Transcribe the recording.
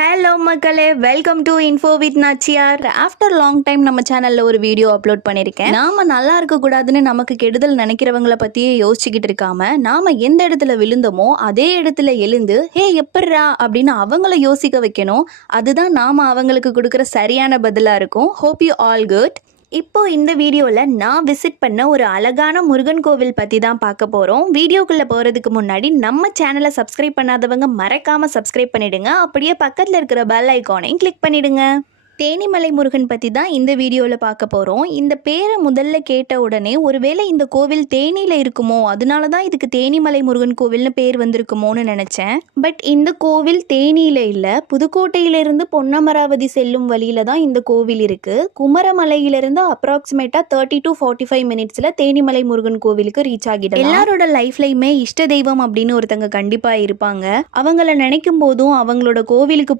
Hello மக்களே, welcome to info with Nachiyar. After long time நம்ம சேனலில் ஒரு வீடியோ அப்லோட் பண்ணியிருக்கேன். நாம நல்லா இருக்கக்கூடாதுன்னு நமக்கு கெடுதல் நினைக்கிறவங்கள பற்றியே யோசிச்சுக்கிட்டு இருக்காம, நாம எந்த இடத்துல விழுந்தோமோ அதே இடத்துல எழுந்து ஹே எப்பட்றா அப்படின்னு அவங்கள யோசிக்க வைக்கணும். அதுதான் நாம அவங்களுக்கு கொடுக்குற சரியான பதிலாக இருக்கும். Hope you all good. இப்போ இந்த வீடியோவில் நான் விசிட் பண்ண ஒரு அழகான முருகன் கோவில் பற்றி தான் பார்க்க போகிறோம். வீடியோக்குள்ளே போகிறதுக்கு முன்னாடி நம்ம சேனலை சப்ஸ்கிரைப் பண்ணாதவங்க மறக்காமல் சப்ஸ்கிரைப் பண்ணிடுங்க. அப்படியே பக்கத்தில் இருக்கிற பெல் ஐக்கானையும் கிளிக் பண்ணிடுங்க. தேனிமலை முருகன் பற்றி தான் இந்த வீடியோவில் பார்க்க போகிறோம். இந்த பேரை முதல்ல கேட்ட உடனே ஒருவேளை இந்த கோவில் தேனியில் இருக்குமோ, அதனால தான் இதுக்கு தேனிமலை முருகன் கோவில்னு பேர் வந்திருக்குமோன்னு நினச்சேன். பட் இந்த கோவில் தேனியில் இல்லை, புதுக்கோட்டையிலிருந்து பொன்னமராவதி செல்லும் வழியில் தான் இந்த கோவில் இருக்குது. குமரமலையிலிருந்து அப்ராக்சிமேட்டாக 30 to 45 மினிட்ஸில் தேனிமலை முருகன் கோவிலுக்கு ரீச் ஆகிடும். எல்லாரோட லைஃப்லையுமே இஷ்ட தெய்வம் அப்படின்னு ஒருத்தங்க கண்டிப்பாக இருப்பாங்க. அவங்கள நினைக்கும் போதும் அவங்களோட கோவிலுக்கு